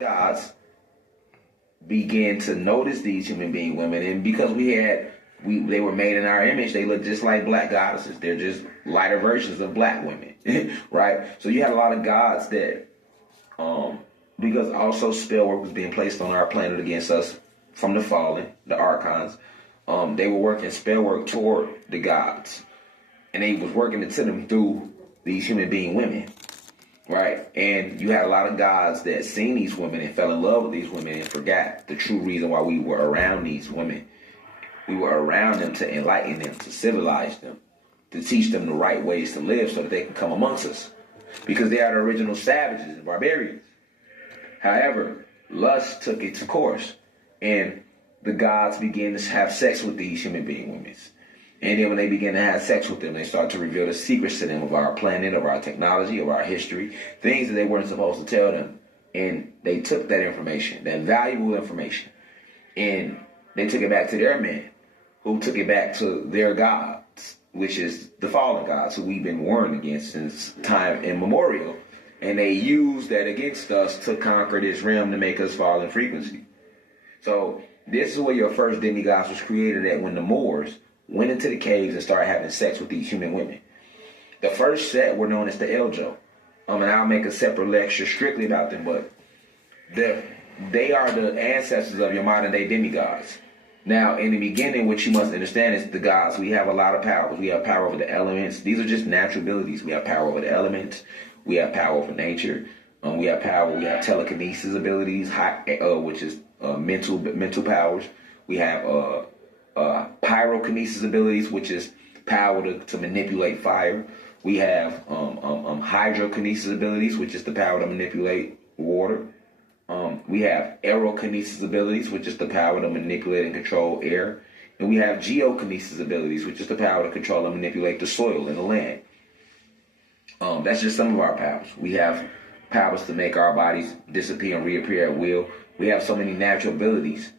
gods began to notice these human being women, and because they were made in our image, they look just like black goddesses. They're just lighter versions of black women, right? So you had a lot of gods that, because also spell work was being placed on our planet against us from the fallen, the archons. They were working spell work toward the gods, and they was working it to them through these human being women, right? And you had a lot of gods that seen these women and fell in love with these women and forgot the true reason why we were around these women. We were around them to enlighten them, to civilize them, to teach them the right ways to live so that they can come amongst us, because they are the original savages and barbarians. However, lust took its course, and the gods began to have sex with these human being women. And then when they began to have sex with them, they started to reveal the secrets to them of our planet, of our technology, of our history, things that they weren't supposed to tell them. And they took that information, that valuable information, and they took it back to their men, who took it back to their gods, which is the fallen gods, who we've been warned against since time immemorial. And they used that against us to conquer this realm to make us fall in frequency. So this is where your first demigods was created at, when the Moors went into the caves and started having sex with these human women. The first set were known as the Eljo. And I'll make a separate lecture strictly about them, but they are the ancestors of your modern day demigods. Now, in the beginning, what you must understand is the gods, we have a lot of powers. We have power over the elements. These are just natural abilities. We have power over the elements. We have power over nature. We have telekinesis abilities, which is mental powers. We have pyrokinesis abilities, which is power to manipulate fire. We have hydrokinesis abilities, which is the power to manipulate water. We have aerokinesis abilities, which is the power to manipulate and control air. And we have geokinesis abilities, which is the power to control and manipulate the soil and the land. That's just some of our powers. We have powers to make our bodies disappear and reappear at will. We have so many natural abilities.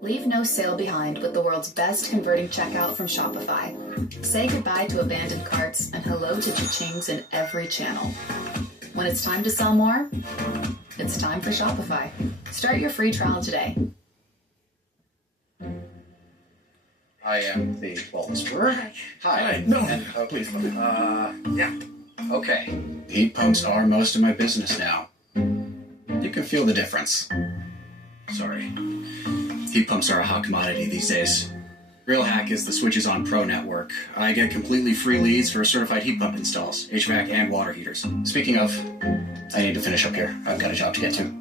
Leave no sale behind with the world's best converting checkout from Shopify. Say goodbye to abandoned carts and hello to cha-chings in every channel. When it's time to sell more, it's time for Shopify. Start your free trial today. I am the Whisperer. Hi. No, please. Yeah. Okay. Heat pumps are most of my business now. You can feel the difference. Sorry. Heat pumps are a hot commodity these days. Real hack is the Switches on Pro network. I get completely free leads for certified heat pump installs, HVAC and water heaters. Speaking of, I need to finish up here. I've got a job to get to.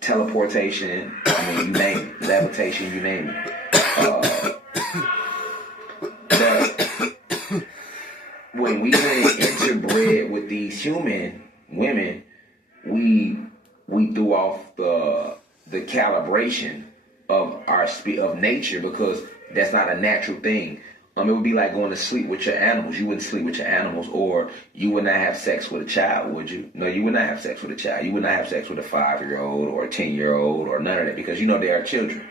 Teleportation, you name it. Levitation, you name it. When we went interbred with these human women, we threw off the calibration of of nature, because that's not a natural thing. It would be like going to sleep with your animals. You wouldn't sleep with your animals, or you would not have sex with a child, would you? No, you would not have sex with a child. You would not have sex with a 5-year-old or a 10-year-old or none of that, because they are children,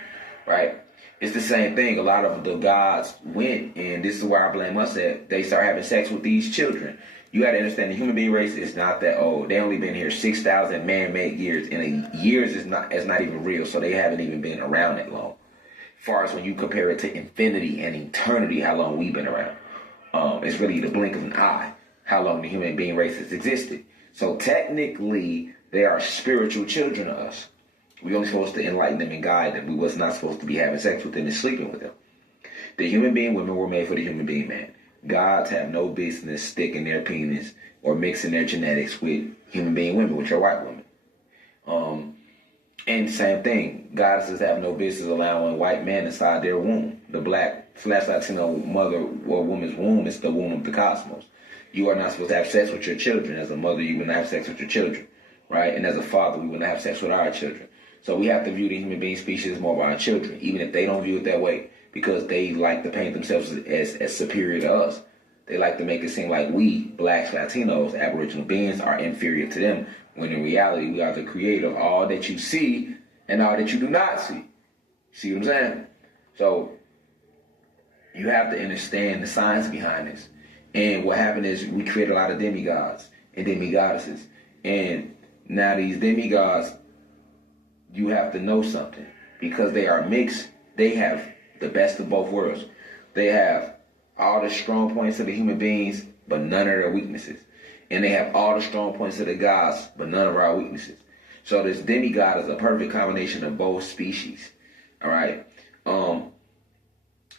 right? It's the same thing. A lot of the gods went, and this is where I blame us at, they start having sex with these children. You got to understand, the human being race is not that old. They only been here 6,000 man-made years, and years is not even real, so they haven't even been around that long. As far as when you compare it to infinity and eternity, how long we've been around, it's really the blink of an eye how long the human being race has existed. So technically, they are spiritual children of us. We're only supposed to enlighten them and guide them. We was not supposed to be having sex with them and sleeping with them. The human being women were made for the human being man. Gods have no business sticking their penis or mixing their genetics with human being women, which are white women. And same thing, goddesses have no business allowing white men inside their womb. The black/Latino mother or woman's womb is the womb of the cosmos. You are not supposed to have sex with your children. As a mother, you would not have sex with your children, right? And as a father, we would not have sex with our children. So we have to view the human being species as more of our children, even if they don't view it that way, because they like to paint themselves as superior to us. They like to make it seem like we, blacks, Latinos, Aboriginal beings, are inferior to them, when in reality, we are the creator of all that you see and all that you do not see. See what I'm saying? So You have to understand the science behind this. And what happened is we create a lot of demigods and demigoddesses. And now these demigods, you have to know something. Because they are mixed, they have the best of both worlds. They have all the strong points of the human beings, but none of their weaknesses. And they have all the strong points of the gods, but none of our weaknesses. So this demigod is a perfect combination of both species. All right?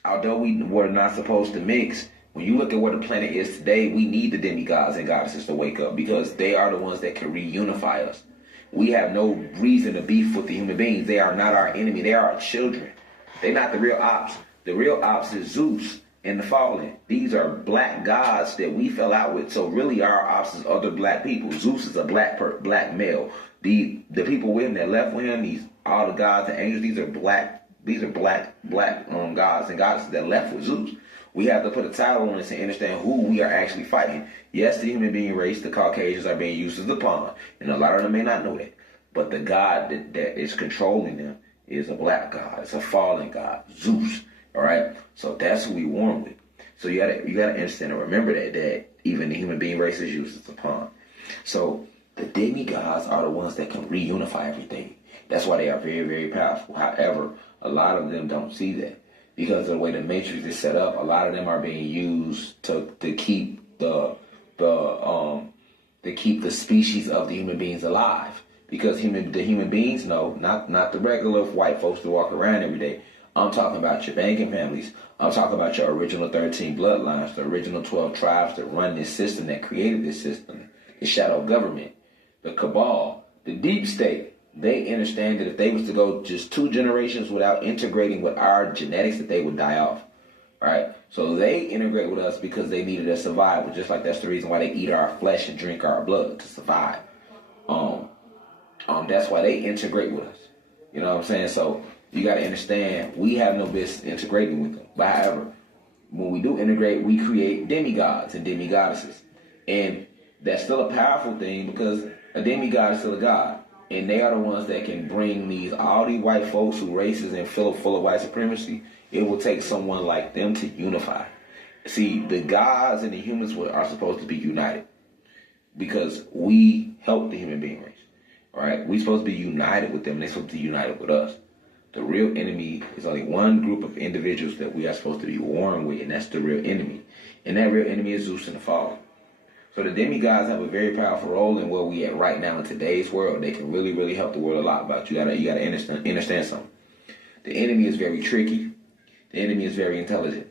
Although we were not supposed to mix, when you look at where the planet is today, we need the demigods and goddesses to wake up because they are the ones that can reunify us. We have no reason to beef with the human beings. They are not our enemy. They are our children. They're not the real ops. The real ops is Zeus and the fallen. These are black gods that we fell out with. So really our ops is other black people. Zeus is a black male. The people with him that left with him, all the gods and angels, these are black gods and goddesses that left with Zeus. We have to put a title on this and understand who we are actually fighting. Yes, the human being race, the Caucasians are being used as a pawn, and a lot of them may not know that. But the God that is controlling them is a black God. It's a fallen God, Zeus. All right, so that's who we warn with. So you gotta understand and remember that even the human being race is used as a pawn. So the demigods are the ones that can reunify everything. That's why they are very, very powerful. However, a lot of them don't see that. Because of the way the matrix is set up, a lot of them are being used to keep the species of the human beings alive. Because the human beings know, not the regular white folks that walk around every day. I'm talking about your banking families. I'm talking about your original 13 bloodlines, the original 12 tribes that run this system, that created this system, the shadow government, the cabal, the deep state. They understand that if they was to go just 2 generations without integrating with our genetics, that they would die off. Right? So they integrate with us because they needed a survival. Just like that's the reason why they eat our flesh and drink our blood, to survive. That's why they integrate with us. You know what I'm saying? So you got to understand, we have no business integrating with them. But however, when we do integrate, we create demigods and demigoddesses. And that's still a powerful thing because a demigod is still a god. And they are the ones that can bring all these white folks who racist and full of white supremacy. It will take someone like them to unify. See, the gods and the humans are supposed to be united because we help the human being race. All right? We're supposed to be united with them, and they're supposed to be united with us. The real enemy is only one group of individuals that we are supposed to be warring with, and that's the real enemy. And that real enemy is Zeus and the fallen. So the demigods have a very powerful role in where we at right now in today's world. They can really, really help the world a lot. But you gotta understand something. The enemy is very tricky. The enemy is very intelligent.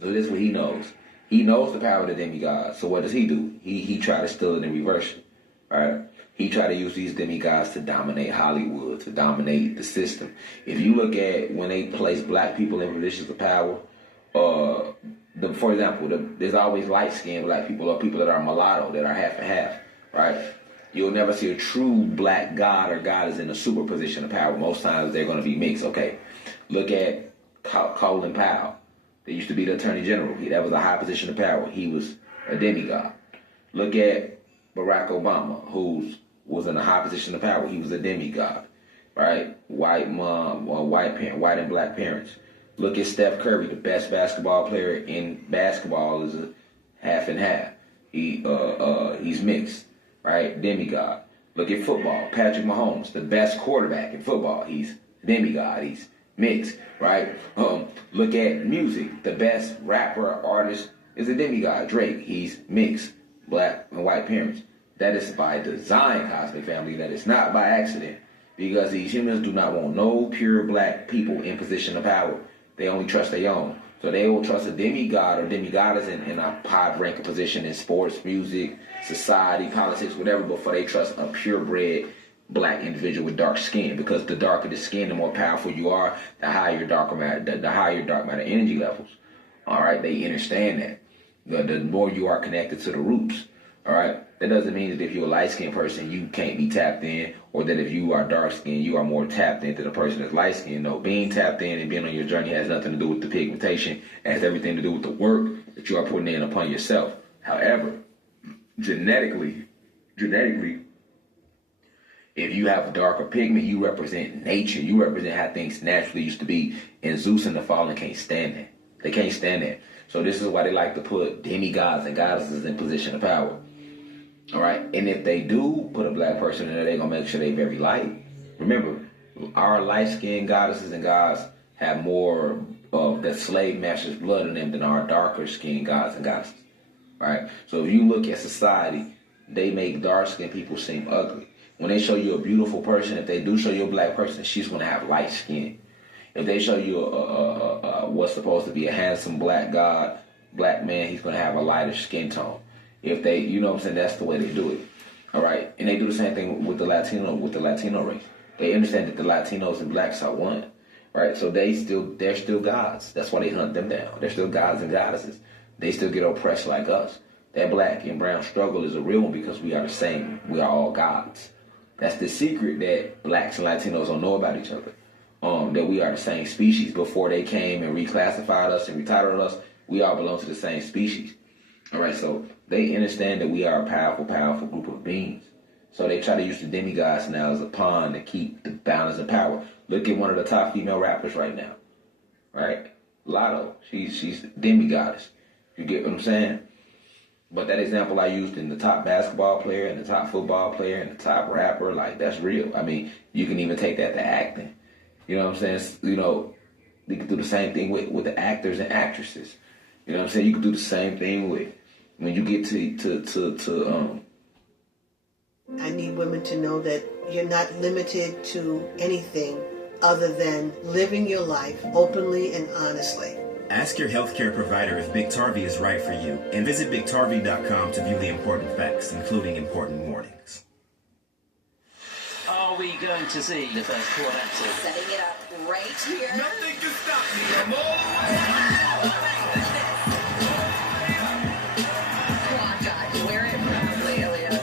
So this is what he knows. He knows the power of the demigods. So what does he do? He try to steal it and reverse it. Right? He try to use these demigods to dominate Hollywood, to dominate the system. If you look at when they place black people in positions of power, for example, there's always light-skinned black people or people that are mulatto, that are half and half, right? You'll never see a true black god or goddess in a super position of power. Most times they're going to be mixed. Okay, look at Colin Powell. They used to be the Attorney General. That was a high position of power. He was a demigod. Look at Barack Obama, who was in a high position of power. He was a demigod, right? White mom, white and black parents. Look at Steph Curry, the best basketball player in basketball, is a half and half. He's mixed, right? Demigod. Look at football. Patrick Mahomes, the best quarterback in football. He's demigod. He's mixed, right? Look at music. The best rapper or artist is a demigod. Drake. He's mixed, black and white parents. That is by design, Cosmic Family. That is not by accident. Because these humans do not want no pure black people in position of power. They only trust their own. So they will trust a demigod or demigoddess in a high-ranking position in sports, music, society, politics, whatever, before they trust a purebred black individual with dark skin. Because the darker the skin, the more powerful you are, the higher your dark matter energy levels. All right, they understand that. The more you are connected to the roots. All right, that doesn't mean that if you're a light-skinned person, you can't be tapped in, or that if you are dark-skinned, you are more tapped into the person that's light-skinned. No, being tapped in and being on your journey has nothing to do with the pigmentation. It has everything to do with the work that you are putting in upon yourself. However, genetically, if you have a darker pigment, you represent nature. You represent how things naturally used to be, and Zeus and the Fallen can't stand that. They can't stand that. So this is why they like to put demigods and goddesses in position of power. All right, and if they do put a black person in there, they're gonna make sure they very light. Remember, our light-skinned goddesses and gods have more of the slave master's blood in them than our darker-skinned gods and goddesses. Right? So if you look at society, they make dark-skinned people seem ugly. When they show you a beautiful person, if they do show you a black person, she's gonna have light skin. If they show you what's supposed to be a handsome black god, black man, he's gonna have a lighter skin tone. If they, you know what I'm saying, that's the way they do it. All right, and they do the same thing with the Latino race. They understand that the Latinos and blacks are one, right? So they're still gods. That's why they hunt them down. They're still gods and goddesses. They still get oppressed like us. That black and brown struggle is a real one because we are the same. We are all gods. That's the secret that blacks and Latinos don't know about each other. That we are the same species. Before they came and reclassified us and retitled us, we all belong to the same species. All right, so they understand that we are a powerful, powerful group of beings. So they try to use the demigods now as a pawn to keep the balance of power. Look at one of the top female rappers right now, right? Lotto, she's demigoddess. You get what I'm saying? But that example I used in the top basketball player and the top football player and the top rapper, like, that's real. I mean, you can even take that to acting. You know what I'm saying? You know, you can do the same thing with the actors and actresses. You know what I'm saying? You can do the same thing with when you get to I need women to know that you're not limited to anything other than living your life openly and honestly. Ask your healthcare provider if Biktarvy is right for you, and visit Biktarvy.com to view the important facts, including important warnings. Are we going to see the first quad actor? Setting it up right here. Nothing can stop me, amor. Quad guys, wear it proudly, Elliot.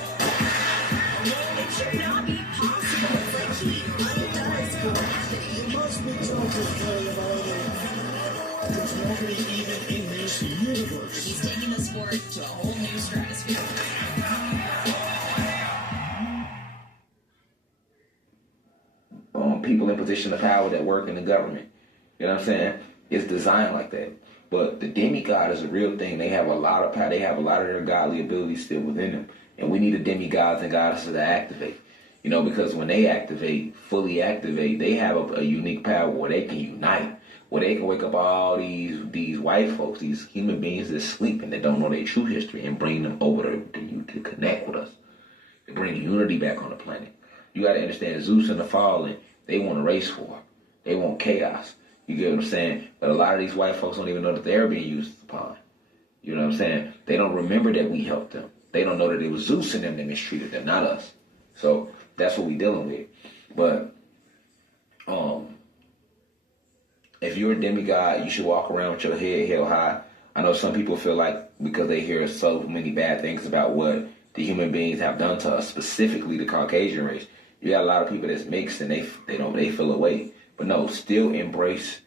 It should not be possible. It's like he undoes gravity. You must be joking, Kelly, about it. There's nobody even in this universe. He's taking the sport to a whole new stratosphere. People in position of power that work in the government. You know what I'm saying? It's designed like that. But the demigod is a real thing. They have a lot of power. They have a lot of their godly abilities still within them. And we need the demigods and goddesses to activate. You know, because when they activate, fully activate, they have a unique power where they can unite. Where they can wake up all these white folks, these human beings that sleep and that don't know their true history, and bring them over to connect with us. To bring unity back on the planet. You got to understand, Zeus and the Fallen, they want a race war. They want chaos. You get what I'm saying? But a lot of these white folks don't even know that they're being used as a pawn. You know what I'm saying? They don't remember that we helped them. They don't know that it was Zeus and them that mistreated them, not us. So that's what we're dealing with. But if you're a demigod, you should walk around with your head held high. I know some people feel like because they hear so many bad things about what the human beings have done to us, specifically the Caucasian race. You got a lot of people that's mixed and they feel away. But no, still embrace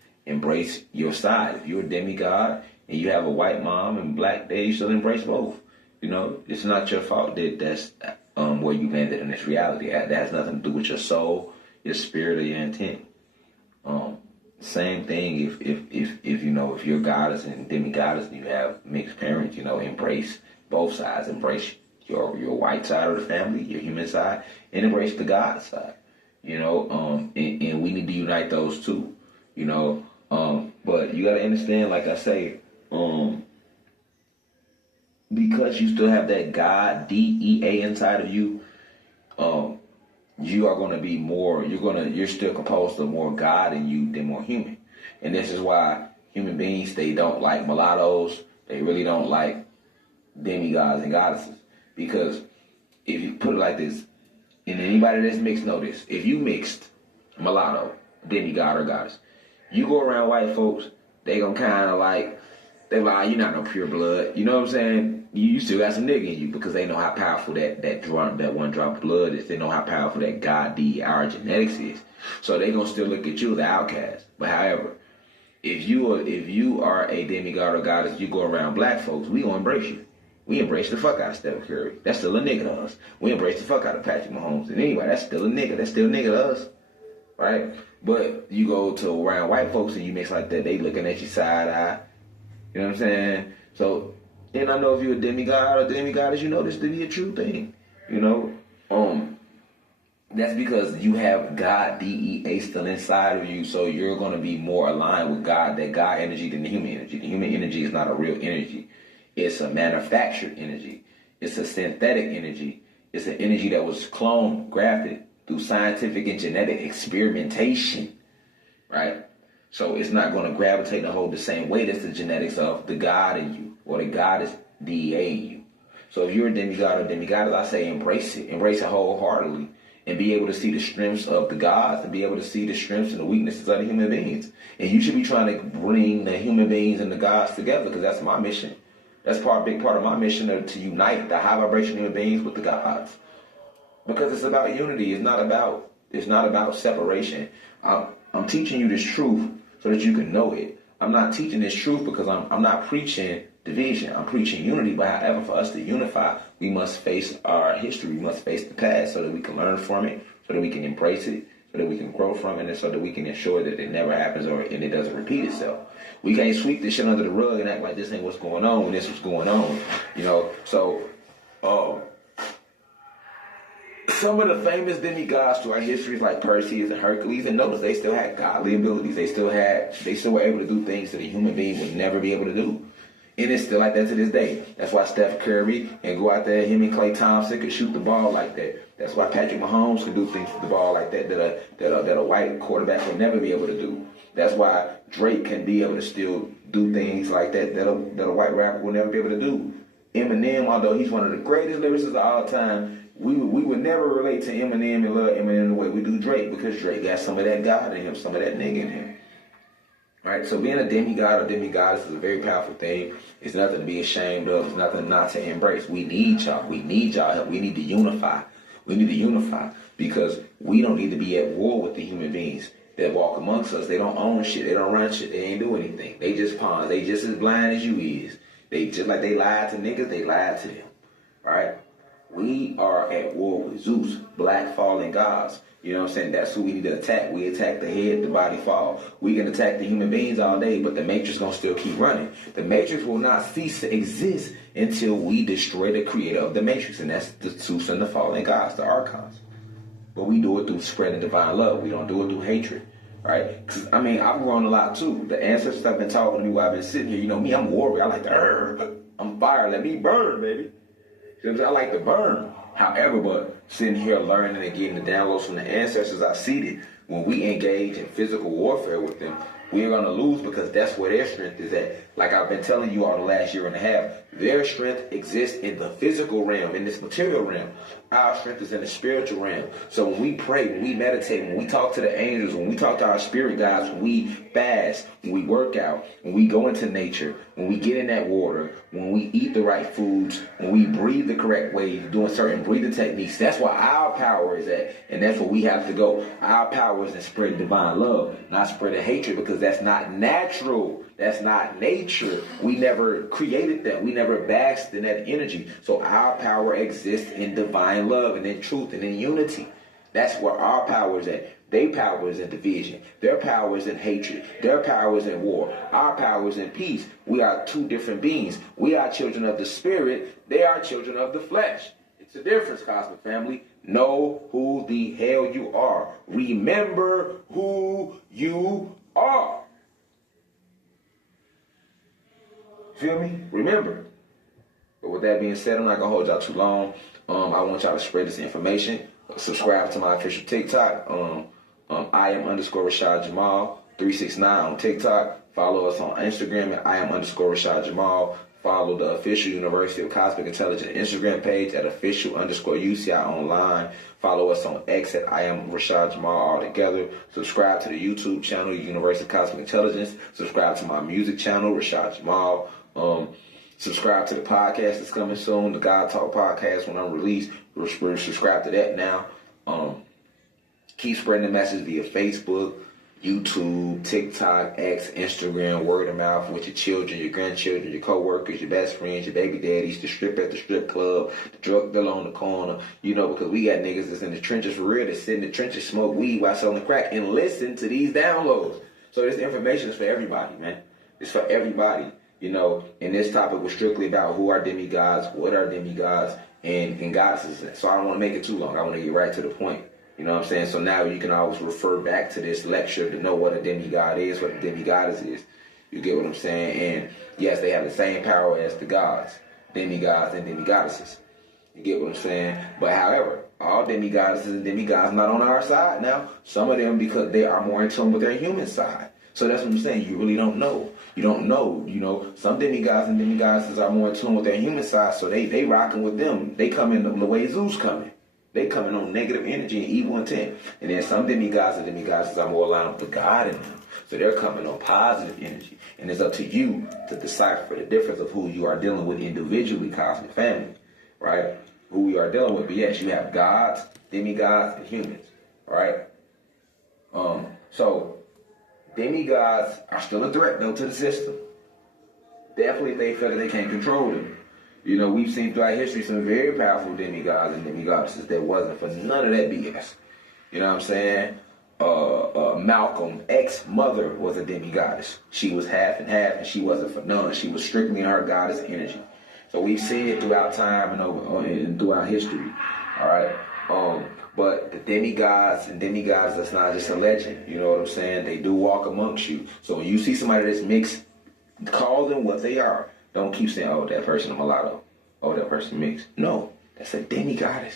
your side. If you're a demigod and you have a white mom and black dad, you still embrace both. You know, it's not your fault that that's where you landed in this reality. That has nothing to do with your soul, your spirit, or your intent. Same thing if you know, if you're goddess and demigoddess and you have mixed parents, you know, embrace both sides. Embrace your white side of the family, your human side, and embrace the God side. You know, and we need to unite those two. You know, but you gotta understand, like I say, because you still have that God DEA inside of you, you are going to be more, you're still composed of more God in you than more human. And this is why human beings, they don't like mulattoes. They really don't like demigods and goddesses. Because if you put it like this, and anybody that's mixed know this, if you mixed mulatto, demigod or goddess, you go around white folks, they going to kind of like, they're like, you're not no pure blood. You know what I'm saying? You still got some nigga in you because they know how powerful that one drop of blood is. They know how powerful that God our genetics is. So they gonna still look at you as an outcast. But however, if you are a demigod or goddess, you go around black folks, we gonna embrace you. We embrace the fuck out of Stephen Curry. That's still a nigga to us. We embrace the fuck out of Patrick Mahomes. And anyway, that's still a nigga. That's still a nigga to us. Right? But you go to around white folks and you mix like that, they looking at you side eye. You know what I'm saying? So, and I know if you're a demigod or demigoddess, you know this to be a true thing. You know, that's because you have God DEA still inside of you, so you're going to be more aligned with God, that God energy, than the human energy. The human energy is not a real energy. It's a manufactured energy. It's a synthetic energy. It's an energy that was cloned, grafted through scientific and genetic experimentation, right? So it's not going to gravitate and hold the same weight as the genetics of the God in you or the goddess DEA in you. So if you're a demigod or demigoddess, I say embrace it wholeheartedly, and be able to see the strengths of the gods and be able to see the strengths and the weaknesses of the human beings. And you should be trying to bring the human beings and the gods together, because that's my mission. That's a big part of my mission, to unite the high vibration human beings with the gods. Because it's about unity. It's not about separation. I'm teaching you this truth so that you can know it. I'm not teaching this truth because I'm not preaching division. I'm preaching unity. But however, for us to unify, we must face our history. We must face the past so that we can learn from it, so that we can embrace it, so that we can grow from it, and so that we can ensure that it never happens and it doesn't repeat itself. We can't sweep this shit under the rug and act like this ain't what's going on when this was going on. You know, so some of the famous demigods throughout history, like Perseus and Hercules, and notice they still had godly abilities. They still were able to do things that a human being would never be able to do. And it's still like that to this day. That's why Steph Curry and go out there, him and Klay Thompson could shoot the ball like that. That's why Patrick Mahomes can do things with the ball like that that a white quarterback would never be able to do. That's why Drake can be able to still do things like that that a white rapper will never be able to do. Eminem, although he's one of the greatest lyricists of all time, we would never relate to Eminem and love Eminem the way we do Drake, because Drake got some of that God in him, some of that nigga in him. Right? So being a demigod or demigoddess is a very powerful thing. It's nothing to be ashamed of. It's nothing not to embrace. We need y'all. We need y'all help. We need to unify. We need to unify because we don't need to be at war with the human beings that walk amongst us. They don't own shit. They don't run shit. They ain't do anything. They just pawns. They just as blind as you is. They just like they lied to niggas, they lied to them. Right? We are at war with Zeus, black fallen gods. You know what I'm saying? That's who we need to attack. We attack the head, the body fall. We can attack the human beings all day, but the Matrix gonna still keep running. The Matrix will not cease to exist until we destroy the creator of the Matrix, and that's the Zeus and the fallen gods, the archons. But we do it through spreading divine love. We don't do it through hatred. Right? Cause, I mean, I've grown a lot too. The ancestors have been talking to me while I've been sitting here. You know me, I'm a warrior. I like to I'm fire. Let me burn, baby. I like to burn. However, but sitting here learning and getting the downloads from the ancestors, I see that when we engage in physical warfare with them, we're going to lose because that's where their strength is at. Like I've been telling you all the last year and a half, their strength exists in the physical realm, in this material realm. Our strength is in the spiritual realm. So when we pray, when we meditate, when we talk to the angels, when we talk to our spirit guides, when we fast, when we work out, when we go into nature, when we get in that water, when we eat the right foods, when we breathe the correct way, doing certain breathing techniques, that's where our power is at. And that's where we have to go. Our power is in spreading divine love, not spreading hatred, because that's not natural. That's not nature. We never created that. We never basked in that energy. So our power exists in divine love and in truth and in unity. That's where our power is at. Their power is in division. Their power is in hatred. Their power is in war. Our power is in peace. We are two different beings. We are children of the spirit. They are children of the flesh. It's a difference, Cosmic Family. Know who the hell you are. Remember who you are. Feel me? Remember. But with that being said, I'm not going to hold y'all too long. I want y'all to spread this information. Subscribe to my official TikTok. I am _Rashad Jamal 369 on TikTok. Follow us on Instagram at I am _Rashad Jamal. Follow the official University of Cosmic Intelligence Instagram page at official _UCI online. Follow us on X at I am Rashad Jamal all together. Subscribe to the YouTube channel, University of Cosmic Intelligence. Subscribe to my music channel, Rashad Jamal. Subscribe to the podcast that's coming soon, the God Talk podcast when I'm released. Subscribe to that now. Keep spreading the message via Facebook, YouTube, TikTok, X, Instagram, word of mouth with your children, your grandchildren, your co-workers, your best friends, your baby daddies, the strip at the strip club, the drug dealer on the corner. You know, because we got niggas that's in the trenches for real, that sit in the trenches, smoke weed while selling crack, and listen to these downloads. So this information is for everybody, man. It's for everybody. You know, and this topic was strictly about who are demigods, what are demigods, and goddesses. So I don't want to make it too long. I want to get right to the point. You know what I'm saying? So now you can always refer back to this lecture to know what a demigod is, what a demigoddess is. You get what I'm saying? And yes, they have the same power as the gods, demigods and demigoddesses. You get what I'm saying? But however, all demigoddesses and demigods not on our side now. Some of them because they are more in tune with their human side. So that's what I'm saying. You really don't know. You don't know. You know, some demigods and demigoddesses are more in tune with their human side, so they rocking with them. They come in the way Zeus coming. They coming on negative energy and evil intent. And then some demigods and demigoddesses are more aligned with the God in them. So they're coming on positive energy. And it's up to you to decipher the difference of who you are dealing with individually, cosmic family, right? Who we are dealing with. But yes, you have gods, demigods, and humans, right? So demigods are still a threat, though, to the system. Definitely if they feel that they can't control them. You know, we've seen throughout history some very powerful demigods and demigoddesses that wasn't for none of that BS. You know what I'm saying? Malcolm's ex-mother was a demigoddess. She was half and half, and she wasn't for none. She was strictly in her goddess energy. So we've seen it throughout time and throughout history. All right? But the demigods and demigods, that's not just a legend. You know what I'm saying? They do walk amongst you. So when you see somebody that's mixed, call them what they are. Don't keep saying, oh, that person a mulatto. Oh, that person mixed. No, that's a demigoddess.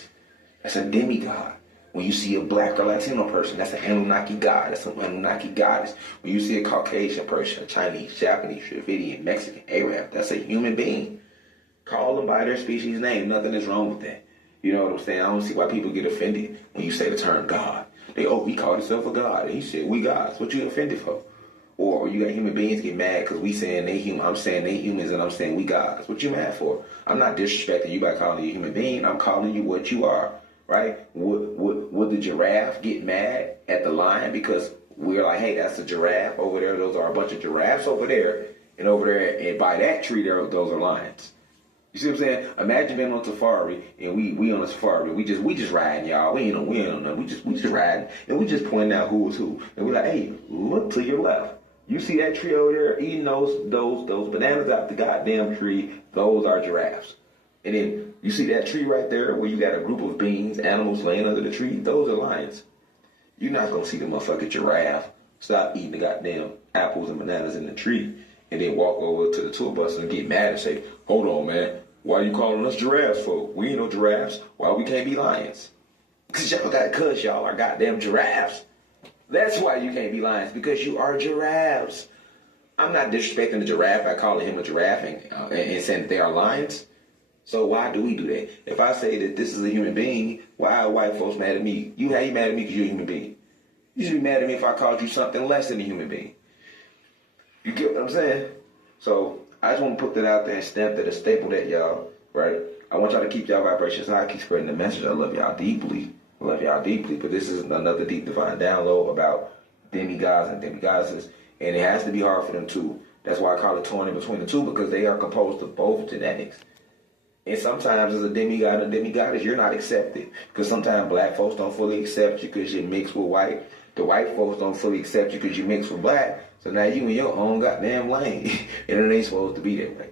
That's a demigod. When you see a black or Latino person, that's an Anunnaki god. That's an Anunnaki goddess. When you see a Caucasian person, a Chinese, Japanese, Dravidian, Mexican, Arab, that's a human being. Call them by their species name. Nothing is wrong with that. You know what I'm saying? I don't see why people get offended when you say the term God. He called himself a god. And he said, we gods. What you offended for? Or you got human beings get mad because we saying they human. I'm saying they humans and I'm saying we gods. What you mad for? I'm not disrespecting you by calling you a human being. I'm calling you what you are, right? Would the giraffe get mad at the lion because we're like, hey, that's a giraffe over there. Those are a bunch of giraffes over there. And over there, and by that tree, those are lions. You see what I'm saying? Imagine being on safari and we on a safari. We just riding, y'all. We ain't on nothing. We just riding and we just pointing out who is who. And we're like, hey, look to your left. You see that tree over there eating those bananas out the goddamn tree? Those are giraffes. And then you see that tree right there where you got a group of beings, animals laying under the tree? Those are lions. You're not gonna see the motherfucking giraffe stop eating the goddamn apples and bananas in the tree and then walk over to the tour bus and get mad and say, hold on, man, why you calling us giraffes for? We ain't no giraffes. Why we can't be lions? Cause y'all are goddamn giraffes. That's why you can't be lions, because you are giraffes. I'm not disrespecting the giraffe by calling him a giraffe and saying that they are lions. So why do we do that? If I say that this is a human being, why are white folks mad at me? You mad at me because you're a human being. You should be mad at me if I called you something less than a human being. You get what I'm saying? So I just want to put that out there and stamp that and staple that, y'all, right? I want y'all to keep y'all vibrations high, keep spreading the message. I love y'all deeply. I love y'all deeply, but this is another deep divine download about demigods and demigoddesses, and it has to be hard for them too. That's why I call it torn in between the two, because they are composed of both genetics. And sometimes as a demigod and a demigoddess, you're not accepted, because sometimes black folks don't fully accept you because you're mixed with white. The white folks don't fully accept you because you mixed with black. So now you in your own goddamn lane, and it ain't supposed to be that way.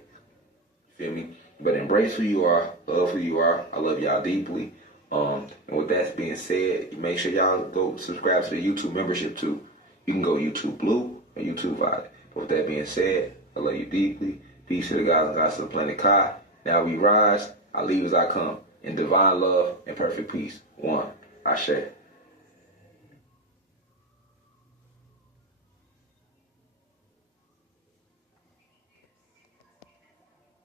Feel me? But embrace who you are, love who you are. I love y'all deeply. And with that being said, make sure y'all go subscribe to the YouTube membership too. You can go YouTube Blue or YouTube Violet. But with that being said, I love you deeply. Peace to the gods and gods of the planet Kai. Now we rise, I leave as I come, in divine love and perfect peace. One, Ashe.